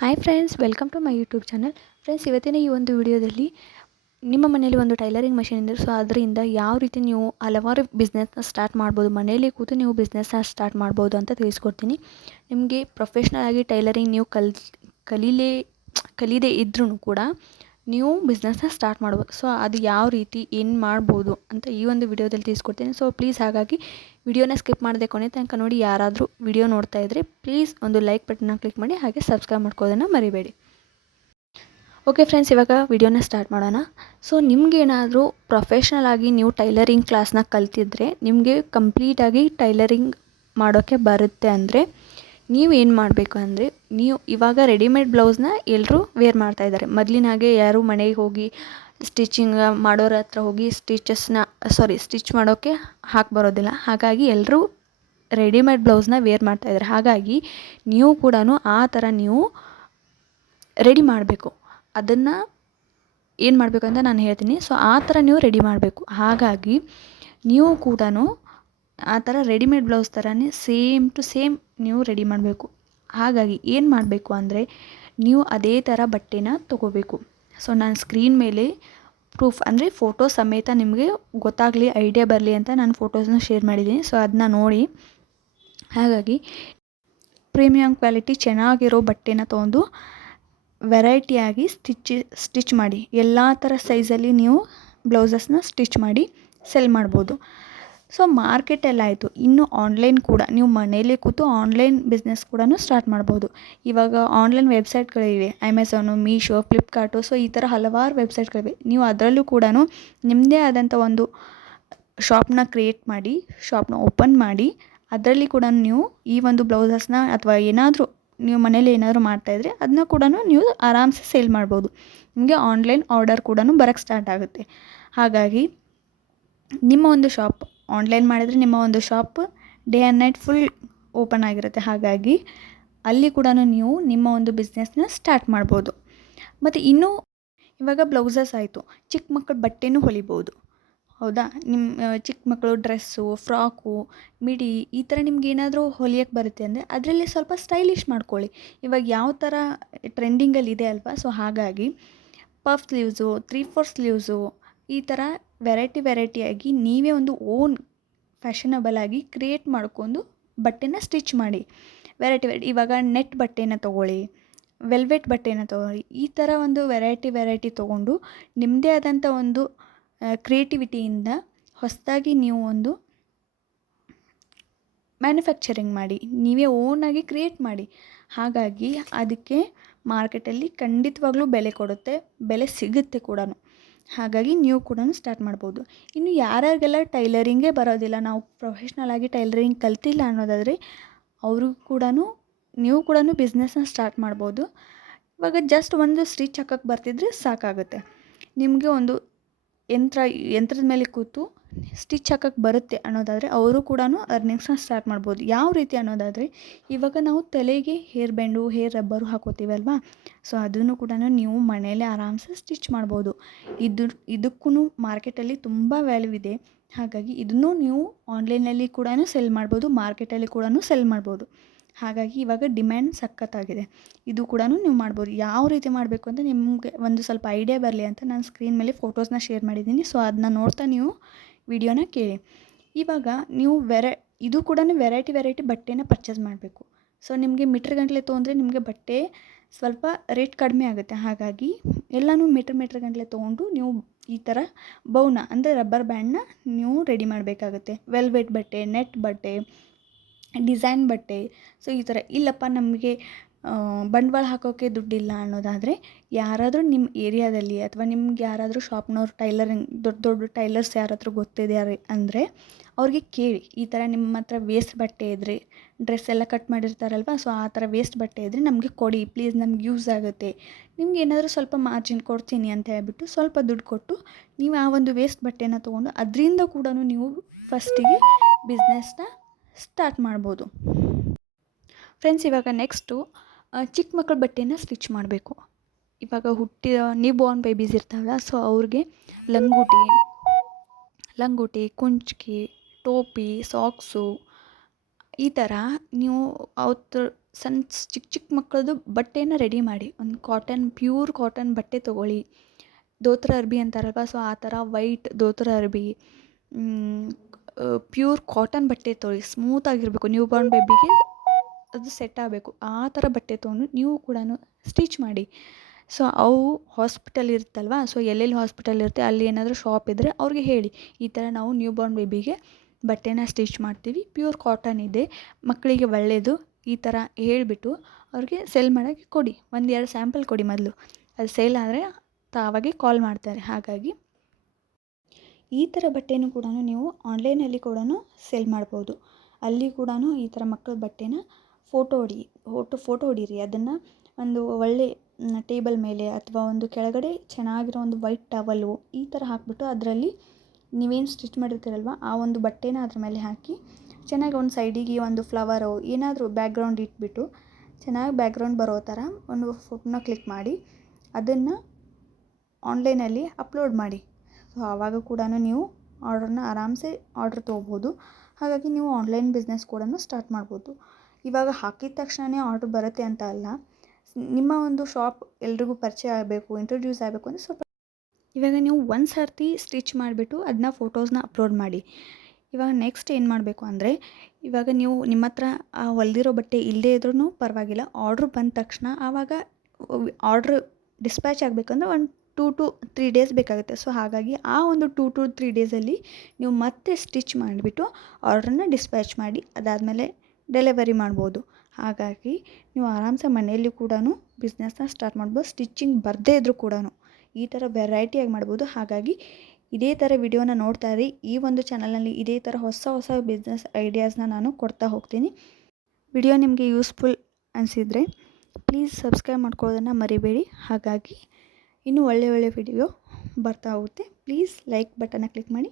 Hi friends, welcome to my YouTube channel. Friends, ಇವತ್ತಿನ ಈ ಒಂದು ವಿಡಿಯೋದಲ್ಲಿ ನಿಮ್ಮ ಮನೇಲಿ ಒಂದು ಟೈಲರಿಂಗ್ ಮಷಿನ್ ಇದೆ. ಸೊ ಅದರಿಂದ ಯಾವ ರೀತಿ ನೀವು ಹಲವಾರು ಬಿಸ್ನೆಸ್ನ ಸ್ಟಾರ್ಟ್ ಮಾಡ್ಬೋದು, ಮನೆಯಲ್ಲಿ ಕೂತು ನೀವು ಬಿಸ್ನೆಸ್ನ ಸ್ಟಾರ್ಟ್ ಮಾಡ್ಬೋದು ಅಂತ ತಿಳಿಸ್ಕೊಡ್ತೀನಿ. ನಿಮಗೆ ಪ್ರೊಫೆಷ್ನಲ್ ಆಗಿ ಟೈಲರಿಂಗ್ ನೀವು ಕಲೀದೇ ಇದ್ರೂ ಕೂಡ ನೀವು ಬಿಸ್ನೆಸ್ನ ಸ್ಟಾರ್ಟ್ ಮಾಡ್ಬೋದು. ಸೊ ಅದು ಯಾವ ರೀತಿ ಏನು ಮಾಡ್ಬೋದು ಅಂತ ಈ ಒಂದು ವಿಡಿಯೋದಲ್ಲಿ ತಿಳಿಸ್ಕೊಡ್ತೀನಿ. ಸೊ ಪ್ಲೀಸ್ ಹಾಗಾಗಿ ವಿಡಿಯೋನ ಸ್ಕಿಪ್ ಮಾಡದೆ ಕೊನೆ ತನಕ ನೋಡಿ. ಯಾರಾದರೂ ವಿಡಿಯೋ ನೋಡ್ತಾ ಇದ್ದರೆ ಪ್ಲೀಸ್ ಒಂದು ಲೈಕ್ ಬಟನ್ನ ಕ್ಲಿಕ್ ಮಾಡಿ, ಹಾಗೆ ಸಬ್ಸ್ಕ್ರೈಬ್ ಮಾಡ್ಕೋದನ್ನು ಮರಿಬೇಡಿ. ಓಕೆ ಫ್ರೆಂಡ್ಸ್, ಇವಾಗ ವಿಡಿಯೋನ ಸ್ಟಾರ್ಟ್ ಮಾಡೋಣ. ಸೊ ನಿಮಗೇನಾದರೂ ಪ್ರೊಫೆಷ್ನಲ್ ಆಗಿ ನೀವು ಟೈಲರಿಂಗ್ ಕ್ಲಾಸ್ನ ಕಲ್ತಿದ್ರೆ, ನಿಮಗೆ ಕಂಪ್ಲೀಟಾಗಿ ಟೈಲರಿಂಗ್ ಮಾಡೋಕ್ಕೆ ಬರುತ್ತೆ ಅಂದರೆ ನೀವು ಏನು ಮಾಡಬೇಕು ಅಂದರೆ, ನೀವು ಇವಾಗ ರೆಡಿಮೇಡ್ ಬ್ಲೌಸ್ನ ಎಲ್ಲರೂ ವೇರ್ ಮಾಡ್ತಾಯಿದ್ದಾರೆ. ಮೊದಲಿನಾಗೆ ಯಾರು ಮನೆಗೆ ಹೋಗಿ ಸ್ಟಿಚಿಂಗ್ ಮಾಡೋರ ಹತ್ರ ಹೋಗಿ ಸ್ಟಿಚ್ ಮಾಡೋಕ್ಕೆ ಬರೋದಿಲ್ಲ. ಹಾಗಾಗಿ ಎಲ್ಲರೂ ರೆಡಿಮೇಡ್ ಬ್ಲೌಸ್ನ ವೇರ್ ಮಾಡ್ತಾಯಿದ್ದಾರೆ. ಹಾಗಾಗಿ ನೀವು ಕೂಡ ಆ ಥರ ನೀವು ರೆಡಿ ಮಾಡಬೇಕು. ಅದನ್ನು ಏನು ಮಾಡಬೇಕು ಅಂತ ನಾನು ಹೇಳ್ತೀನಿ. ಸೊ ಆ ಥರ ನೀವು ರೆಡಿ ಮಾಡಬೇಕು. ಹಾಗಾಗಿ ನೀವು ಕೂಡ ಆ ಥರ ರೆಡಿಮೇಡ್ ಬ್ಲೌಸ್ ಥರನೇ ಸೇಮ್ ಟು ಸೇಮ್ ನೀವು ರೆಡಿ ಮಾಡಬೇಕು. ಹಾಗಾಗಿ ಏನು ಮಾಡಬೇಕು ಅಂದರೆ, ನೀವು ಅದೇ ಥರ ಬಟ್ಟೆನ ತೊಗೋಬೇಕು. ಸೊ ನಾನು ಸ್ಕ್ರೀನ್ ಮೇಲೆ ಪ್ರೂಫ್ ಅಂದರೆ ಫೋಟೋ ಸಮೇತ ನಿಮಗೆ ಗೊತ್ತಾಗಲಿ, ಐಡಿಯಾ ಬರಲಿ ಅಂತ ನಾನು ಫೋಟೋಸ್ನ ಶೇರ್ ಮಾಡಿದ್ದೀನಿ. ಸೊ ಅದನ್ನ ನೋಡಿ. ಹಾಗಾಗಿ ಪ್ರೀಮಿಯಂ ಕ್ವಾಲಿಟಿ ಚೆನ್ನಾಗಿರೋ ಬಟ್ಟೆನ ತೊಗೊಂಡು ವೆರೈಟಿಯಾಗಿ ಸ್ಟಿಚ್ ಮಾಡಿ, ಎಲ್ಲ ಥರ ಸೈಜಲ್ಲಿ ನೀವು ಬ್ಲೌಸಸ್ನ ಸ್ಟಿಚ್ ಮಾಡಿ ಸೆಲ್ ಮಾಡ್ಬೋದು. ಸೊ ಮಾರ್ಕೆಟೆಲ್ಲ ಆಯಿತು, ಇನ್ನು ಆನ್ಲೈನ್ ಕೂಡ ನೀವು ಮನೇಲಿ ಕೂತು ಆನ್ಲೈನ್ ಬಿಸ್ನೆಸ್ ಕೂಡ ಸ್ಟಾರ್ಟ್ ಮಾಡ್ಬೋದು. ಇವಾಗ ಆನ್ಲೈನ್ ವೆಬ್ಸೈಟ್ಗಳಿವೆ, ಅಮೆಝಾನು, ಮೀಶೋ, ಫ್ಲಿಪ್ಕಾರ್ಟು. ಸೊ ಈ ಥರ ಹಲವಾರು ವೆಬ್ಸೈಟ್ಗಳಿವೆ. ನೀವು ಅದರಲ್ಲೂ ಕೂಡ ನಿಮ್ಮದೇ ಆದಂಥ ಒಂದು ಶಾಪ್ನ ಕ್ರಿಯೇಟ್ ಮಾಡಿ, ಶಾಪ್ನ ಓಪನ್ ಮಾಡಿ, ಅದರಲ್ಲಿ ಕೂಡ ನೀವು ಈ ಒಂದು ಬ್ಲೌಸಸ್ನ ಅಥವಾ ಏನಾದರೂ ನೀವು ಮನೇಲಿ ಏನಾದರೂ ಮಾಡ್ತಾಯಿದ್ರೆ ಅದನ್ನ ಕೂಡ ನೀವು ಆರಾಮ್ಸೆ ಸೇಲ್ ಮಾಡ್ಬೋದು. ನಿಮಗೆ ಆನ್ಲೈನ್ ಆರ್ಡರ್ ಕೂಡ ಬರೋಕ್ಕೆ ಸ್ಟಾರ್ಟ್ ಆಗುತ್ತೆ. ಹಾಗಾಗಿ ನಿಮ್ಮ ಒಂದು ಶಾಪ್ ಆನ್ಲೈನ್ ಮಾಡಿದರೆ ನಿಮ್ಮ ಒಂದು shop day and night full open ಆಗಿರುತ್ತೆ. ಹಾಗಾಗಿ ಅಲ್ಲಿ ಕೂಡ ನೀವು ನಿಮ್ಮ ಒಂದು ಬಿಸ್ನೆಸ್ನ ಸ್ಟಾರ್ಟ್ ಮಾಡ್ಬೋದು. ಮತ್ತು ಇನ್ನೂ ಇವಾಗ ಬ್ಲೌಸಸ್ ಆಯಿತು, ಚಿಕ್ಕ ಮಕ್ಕಳ ಬಟ್ಟೆನೂ ಹೊಲಿಬೋದು. ಹೌದಾ? ನಿಮ್ಮ ಚಿಕ್ಕ ಮಕ್ಕಳು ಡ್ರೆಸ್ಸು, ಫ್ರಾಕು, ಮಿಡಿ ಈ ಥರ ನಿಮ್ಗೆ ಏನಾದರೂ ಹೊಲಿಯೋಕ್ಕೆ ಬರುತ್ತೆ ಅಂದರೆ ಅದರಲ್ಲಿ ಸ್ವಲ್ಪ ಸ್ಟೈಲಿಶ್ ಮಾಡ್ಕೊಳ್ಳಿ. ಇವಾಗ ಯಾವ ಥರ ಟ್ರೆಂಡಿಂಗಲ್ಲಿ ಇದೆ ಅಲ್ವಾ? ಸೊ ಹಾಗಾಗಿ ಪಫ್ ಸ್ಲೀವ್ಸು, 3/4 ಸ್ಲೀವ್ಸು ಈ ಥರ ವೆರೈಟಿಯಾಗಿ ನೀವೇ ಒಂದು ಓನ್ ಫ್ಯಾಷನಬಲ್ ಆಗಿ ಕ್ರಿಯೇಟ್ ಮಾಡ್ಕೊಂಡು ಬಟ್ಟೆನ ಸ್ಟಿಚ್ ಮಾಡಿ. ವೆರೈಟಿ ಇವಾಗ ನೆಟ್ ಬಟ್ಟೆನ ತೊಗೊಳ್ಳಿ, ವೆಲ್ವೆಟ್ ಬಟ್ಟೆನ ತೊಗೊಳ್ಳಿ. ಈ ಥರ ಒಂದು ವೆರೈಟಿ ತೊಗೊಂಡು ನಿಮ್ಮದೇ ಆದಂಥ ಒಂದು ಕ್ರಿಯೇಟಿವಿಟಿಯಿಂದ ಹೊಸದಾಗಿ ನೀವು ಒಂದು ಮ್ಯಾನುಫ್ಯಾಕ್ಚರಿಂಗ್ ಮಾಡಿ, ನೀವೇ ಓನಾಗಿ ಕ್ರಿಯೇಟ್ ಮಾಡಿ. ಹಾಗಾಗಿ ಅದಕ್ಕೆ ಮಾರ್ಕೆಟಲ್ಲಿ ಖಂಡಿತವಾಗ್ಲೂ ಬೆಲೆ ಕೊಡುತ್ತೆ, ಬೆಲೆ ಸಿಗುತ್ತೆ ಕೂಡ. ಹಾಗಾಗಿ ನೀವು ಕೂಡ ಸ್ಟಾರ್ಟ್ ಮಾಡ್ಬೋದು. ಇನ್ನು ಯಾರಿಗೆಲ್ಲ ಟೈಲರಿಂಗೇ ಬರೋದಿಲ್ಲ, ನಾವು ಪ್ರೊಫೆಷ್ನಲ್ ಆಗಿ ಟೈಲರಿಂಗ್ ಕಲ್ತಿಲ್ಲ ಅನ್ನೋದಾದರೆ ಅವ್ರಿಗೂ ಕೂಡ ನೀವು ಕೂಡ ಬಿಸ್ನೆಸ್ನ ಸ್ಟಾರ್ಟ್ ಮಾಡ್ಬೋದು. ಇವಾಗ ಜಸ್ಟ್ ಒಂದು ಸ್ಟಿಚ್ ಹಾಕೋಕ್ಕೆ ಬರ್ತಿದ್ರೆ ಸಾಕಾಗುತ್ತೆ. ನಿಮಗೆ ಒಂದು ಯಂತ್ರದ ಮೇಲೆ ಕೂತು ಸ್ಟಿಚ್ ಹಾಕೋಕ್ಕೆ ಬರುತ್ತೆ ಅನ್ನೋದಾದರೆ ಅವರು ಕೂಡ ಅರ್ನಿಂಗ್ಸ್ನ ಸ್ಟಾರ್ಟ್ ಮಾಡ್ಬೋದು. ಯಾವ ರೀತಿ ಅನ್ನೋದಾದರೆ, ಇವಾಗ ನಾವು ತಲೆಗೆ ಹೇರ್ ಬ್ಯಾಂಡು, ಹೇರ್ ರಬ್ಬರು ಹಾಕೋತೀವಲ್ವಾ? ಸೊ ಅದನ್ನು ಕೂಡ ನೀವು ಮನೆಯಲ್ಲೇ ಆರಾಮ್ಸೆ ಸ್ಟಿಚ್ ಮಾಡ್ಬೋದು. ಇದಕ್ಕೂ ಮಾರ್ಕೆಟಲ್ಲಿ ತುಂಬ ವ್ಯಾಲ್ಯೂ ಇದೆ. ಹಾಗಾಗಿ ಇದನ್ನು ನೀವು ಆನ್ಲೈನಲ್ಲಿ ಕೂಡ ಸೆಲ್ ಮಾಡ್ಬೋದು, ಮಾರ್ಕೆಟಲ್ಲಿ ಕೂಡ ಸೆಲ್ ಮಾಡ್ಬೋದು. ಹಾಗಾಗಿ ಇವಾಗ ಡಿಮ್ಯಾಂಡ್ ಸಖತ್ತಾಗಿದೆ. ಇದು ಕೂಡ ನೀವು ಮಾಡ್ಬೋದು. ಯಾವ ರೀತಿ ಮಾಡಬೇಕು ಅಂತ ನಿಮಗೆ ಒಂದು ಸ್ವಲ್ಪ ಐಡಿಯಾ ಬರಲಿ ಅಂತ ನಾನು ಸ್ಕ್ರೀನ್ ಮೇಲೆ ಫೋಟೋಸ್ನ ಶೇರ್ ಮಾಡಿದ್ದೀನಿ. ಸೊ ಅದನ್ನ ನೋಡ್ತಾ ನೀವು ವಿಡಿಯೋನ ಕೇಳಿ. ಇವಾಗ ನೀವು ಇದು ಕೂಡ ವೆರೈಟಿ ಬಟ್ಟೆನ ಪರ್ಚೇಸ್ ಮಾಡಬೇಕು. ಸೊ ನಿಮಗೆ ಮೀಟ್ರ್ ಗಂಟಲೆ ತೊಗೊಂಡ್ರೆ ನಿಮಗೆ ಬಟ್ಟೆ ಸ್ವಲ್ಪ ರೇಟ್ ಕಡಿಮೆ ಆಗುತ್ತೆ. ಹಾಗಾಗಿ ಎಲ್ಲನೂ ಮೀಟ್ರ್ ಗಂಟಲೆ ತೊಗೊಂಡು ನೀವು ಈ ಥರ ಬೌನ ಅಂದರೆ ರಬ್ಬರ್ ಬ್ಯಾಂಡ್ನ ನೀವು ರೆಡಿ ಮಾಡಬೇಕಾಗುತ್ತೆ. ವೆಲ್ವೆಟ್ ಬಟ್ಟೆ, ನೆಟ್ ಬಟ್ಟೆ, ಡಿಸೈನ್ ಬಟ್ಟೆ. ಸೊ ಈ ಥರ ಇಲ್ಲಪ್ಪ ನಮಗೆ ಬಂಡವಾಳ ಹಾಕೋಕ್ಕೆ ದುಡ್ಡಿಲ್ಲ ಅನ್ನೋದಾದರೆ, ಯಾರಾದರೂ ನಿಮ್ಮ ಏರಿಯಾದಲ್ಲಿ ಅಥವಾ ನಿಮ್ಗೆ ಯಾರಾದರೂ ಶಾಪ್ನವ್ರು ಟೈಲರಿಂಗ್ ದೊಡ್ಡ ಟೈಲರ್ಸ್ ಯಾರಾದರೂ ಗೊತ್ತಿದ್ದಾರೆ ಅಂದರೆ ಅವ್ರಿಗೆ ಕೇಳಿ. ಈ ಥರ ನಿಮ್ಮ ಹತ್ರ ವೇಸ್ಟ್ ಬಟ್ಟೆ ಇದ್ದರೆ, ಡ್ರೆಸ್ ಎಲ್ಲ ಕಟ್ ಮಾಡಿರ್ತಾರಲ್ವ? ಸೊ ಆ ಥರ ವೇಸ್ಟ್ ಬಟ್ಟೆ ಇದ್ದರೆ ನಮಗೆ ಕೊಡಿ ಪ್ಲೀಸ್, ನಮ್ಗೆ ಯೂಸ್ ಆಗುತ್ತೆ. ನಿಮ್ಗೆ ಏನಾದರೂ ಸ್ವಲ್ಪ ಮಾರ್ಜಿನ್ ಕೊಡ್ತೀನಿ ಅಂತ ಹೇಳ್ಬಿಟ್ಟು ಸ್ವಲ್ಪ ದುಡ್ಡು ಕೊಟ್ಟು ನೀವು ಆ ಒಂದು ವೇಸ್ಟ್ ಬಟ್ಟೆನ ತೊಗೊಂಡು ಅದರಿಂದ ಕೂಡ ನೀವು ಫಸ್ಟಿಗೆ ಬಿಸ್ನೆಸ್ನ ಸ್ಟಾರ್ಟ್ ಮಾಡ್ಬೋದು. ಫ್ರೆಂಡ್ಸ್, ಇವಾಗ ನೆಕ್ಸ್ಟು ಚಿಕ್ಕ ಮಕ್ಕಳ ಬಟ್ಟೆನ ಸ್ಟಿಚ್ ಮಾಡಬೇಕು. ಇವಾಗ ನ್ಯೂ ಬಾರ್ನ್ ಬೇಬೀಸ್ ಇರ್ತಾವಲ್ಲ, ಸೊ ಅವ್ರಿಗೆ ಲಂಗೋಟಿ, ಕುಂಚಿಗೆ, ಟೋಪಿ, ಸಾಕ್ಸು ಈ ಥರ ನೀವು ಅವತ್ತು ಸಣ್ಣ ಚಿಕ್ಕ ಚಿಕ್ಕ ಮಕ್ಕಳದು ಬಟ್ಟೆನ ರೆಡಿ ಮಾಡಿ. ಒಂದು ಪ್ಯೂರ್ ಕಾಟನ್ ಬಟ್ಟೆ ತೊಗೊಳ್ಳಿ. ಧೋತ್ರ ಅರ್ಬಿ ಅಂತಾರಲ್ವ, ಸೊ ಆ ಥರ ವೈಟ್ ಧೋತ್ರ ಅರ್ಬಿ, ಪ್ಯೂರ್ ಕಾಟನ್ ಬಟ್ಟೆ ತೊಗೊಳ್ಳಿ. ಸ್ಮೂತಾಗಿರಬೇಕು. ನ್ಯೂ ಬಾರ್ನ್ ಬೇಬಿಗೆ ಅದು ಸೆಟ್ ಆಗಬೇಕು. ಆ ಥರ ಬಟ್ಟೆ ತೊಗೊಂಡು ನೀವು ಕೂಡ ಸ್ಟಿಚ್ ಮಾಡಿ. ಸೊ ಅವು ಹಾಸ್ಪಿಟಲ್ ಇರುತ್ತಲ್ವ, ಸೊ ಎಲ್ಲೆಲ್ಲಿ ಹಾಸ್ಪಿಟಲ್ ಇರುತ್ತೆ ಅಲ್ಲಿ ಏನಾದರೂ ಶಾಪ್ ಇದ್ದರೆ ಅವ್ರಿಗೆ ಹೇಳಿ, ಈ ಥರ ನಾವು ನ್ಯೂ ಬಾರ್ನ್ ಬೇಬಿಗೆ ಬಟ್ಟೆನ ಸ್ಟಿಚ್ ಮಾಡ್ತೀವಿ, ಪ್ಯೂರ್ ಕಾಟನ್ ಇದೆ, ಮಕ್ಕಳಿಗೆ ಒಳ್ಳೆಯದು, ಈ ಥರ ಹೇಳಿಬಿಟ್ಟು ಅವ್ರಿಗೆ ಸೆಲ್ ಮಾಡೋಕ್ಕೆ ಕೊಡಿ. 1-2 ಸ್ಯಾಂಪಲ್ ಕೊಡಿ ಮೊದಲು. ಅದು ಸೇಲ್ ಆದರೆ ತಾವಾಗೆ ಕಾಲ್ ಮಾಡ್ತಾರೆ. ಹಾಗಾಗಿ ಈ ಥರ ಬಟ್ಟೆನೂ ಕೂಡ ನೀವು ಆನ್ಲೈನಲ್ಲಿ ಕೂಡ ಸೆಲ್ ಮಾಡ್ಬೋದು. ಅಲ್ಲಿ ಕೂಡ ಈ ಥರ ಮಕ್ಕಳ ಬಟ್ಟೆನ ಫೋಟೋ ಹೊಡೀರಿ. ಅದನ್ನು ಒಂದು ಒಳ್ಳೆ ಟೇಬಲ್ ಮೇಲೆ ಅಥವಾ ಒಂದು ಕೆಳಗಡೆ ಚೆನ್ನಾಗಿರೋ ಒಂದು ವೈಟ್ ಟವಲು ಈ ಥರ ಹಾಕಿಬಿಟ್ಟು ಅದರಲ್ಲಿ ನೀವೇನು ಸ್ಟಿಚ್ ಮಾಡಿರ್ತೀರಲ್ವ ಆ ಒಂದು ಬಟ್ಟೆನ ಅದ್ರ ಮೇಲೆ ಹಾಕಿ ಚೆನ್ನಾಗಿ ಒಂದು ಸೈಡಿಗೆ ಒಂದು ಫ್ಲವರೋ ಏನಾದರೂ ಬ್ಯಾಕ್ಗ್ರೌಂಡ್ ಇಟ್ಬಿಟ್ಟು ಚೆನ್ನಾಗಿ ಬ್ಯಾಕ್ಗ್ರೌಂಡ್ ಬರೋ ಥರ ಒಂದು ಫೋಟೋನ ಕ್ಲಿಕ್ ಮಾಡಿ ಅದನ್ನು ಆನ್ಲೈನಲ್ಲಿ ಅಪ್ಲೋಡ್ ಮಾಡಿ. ಸೊ ಆವಾಗ ಕೂಡ ನೀವು ಆರಾಮ್ಸೆ ಆರ್ಡ್ರ್ ತೊಗೋಬೋದು. ಹಾಗಾಗಿ ನೀವು ಆನ್ಲೈನ್ ಬಿಸ್ನೆಸ್ ಕೂಡ ಸ್ಟಾರ್ಟ್ ಮಾಡ್ಬೋದು. ಇವಾಗ ಹಾಕಿದ ತಕ್ಷಣವೇ ಆರ್ಡ್ರ್ ಬರುತ್ತೆ ಅಂತ ಅಲ್ಲ. ನಿಮ್ಮ ಒಂದು ಶಾಪ್ ಎಲ್ರಿಗೂ ಪರಿಚಯ ಆಗಬೇಕು, ಇಂಟ್ರೊಡ್ಯೂಸ್ ಆಗಬೇಕು ಅಂದರೆ ಸ್ವಲ್ಪ ಇವಾಗ ನೀವು ಒಂದು ಸರ್ತಿ ಸ್ಟಿಚ್ ಮಾಡಿಬಿಟ್ಟು ಅದನ್ನ ಫೋಟೋಸ್ನ ಅಪ್ಲೋಡ್ ಮಾಡಿ. ಇವಾಗ ನೆಕ್ಸ್ಟ್ ಏನು ಮಾಡಬೇಕು ಅಂದರೆ, ಇವಾಗ ನೀವು ನಿಮ್ಮ ಹತ್ರ ಆ ಹೊಲ್ದಿರೋ ಬಟ್ಟೆ ಇಲ್ಲದೇ ಇದ್ರೂ ಪರವಾಗಿಲ್ಲ, ಆರ್ಡ್ರ್ ಬಂದ ತಕ್ಷಣ ಆವಾಗ ಆರ್ಡ್ರ್ ಡಿಸ್ಪ್ಯಾಚ್ ಆಗಬೇಕಂದ್ರೆ 1 2 to 3 ಡೇಸ್ ಬೇಕಾಗುತ್ತೆ. ಸೊ ಹಾಗಾಗಿ ಆ ಒಂದು 2 to 3 ಡೇಸಲ್ಲಿ ನೀವು ಮತ್ತೆ ಸ್ಟಿಚ್ ಮಾಡಿಬಿಟ್ಟು ಆರ್ಡ್ರನ್ನ ಡಿಸ್ಪ್ಯಾಚ್ ಮಾಡಿ ಅದಾದಮೇಲೆ ಡೆಲಿವರಿ ಮಾಡ್ಬೋದು. ಹಾಗಾಗಿ ನೀವು ಆರಾಮ್ಸೆ ಮನೆಯಲ್ಲಿ ಕೂಡ ಬಿಸ್ನೆಸ್ನ ಸ್ಟಾರ್ಟ್ ಮಾಡ್ಬೋದು. ಸ್ಟಿಚ್ಚಿಂಗ್ ಬರದೇ ಇದ್ದರೂ ಕೂಡ ಈ ಥರ ವೆರೈಟಿಯಾಗಿ ಮಾಡ್ಬೋದು. ಹಾಗಾಗಿ ಇದೇ ಥರ ವಿಡಿಯೋನ ನೋಡ್ತಾ ಇರಿ. ಈ ಒಂದು ಚಾನಲ್ನಲ್ಲಿ ಇದೇ ಥರ ಹೊಸ ಬಿಸ್ನೆಸ್ ಐಡಿಯಾಸ್ನ ನಾನು ಕೊಡ್ತಾ ಹೋಗ್ತೀನಿ. ವಿಡಿಯೋ ನಿಮಗೆ ಯೂಸ್ಫುಲ್ ಅನಿಸಿದರೆ ಪ್ಲೀಸ್ ಸಬ್ಸ್ಕ್ರೈಬ್ ಮಾಡ್ಕೊಳ್ಳೋದನ್ನು ಮರಿಬೇಡಿ. ಹಾಗಾಗಿ ಇನ್ನೂ ಒಳ್ಳೆ ವಿಡಿಯೋ ಬರ್ತಾ ಹೋಗುತ್ತೆ. ಪ್ಲೀಸ್ ಲೈಕ್ ಬಟನ್ನ ಕ್ಲಿಕ್ ಮಾಡಿ.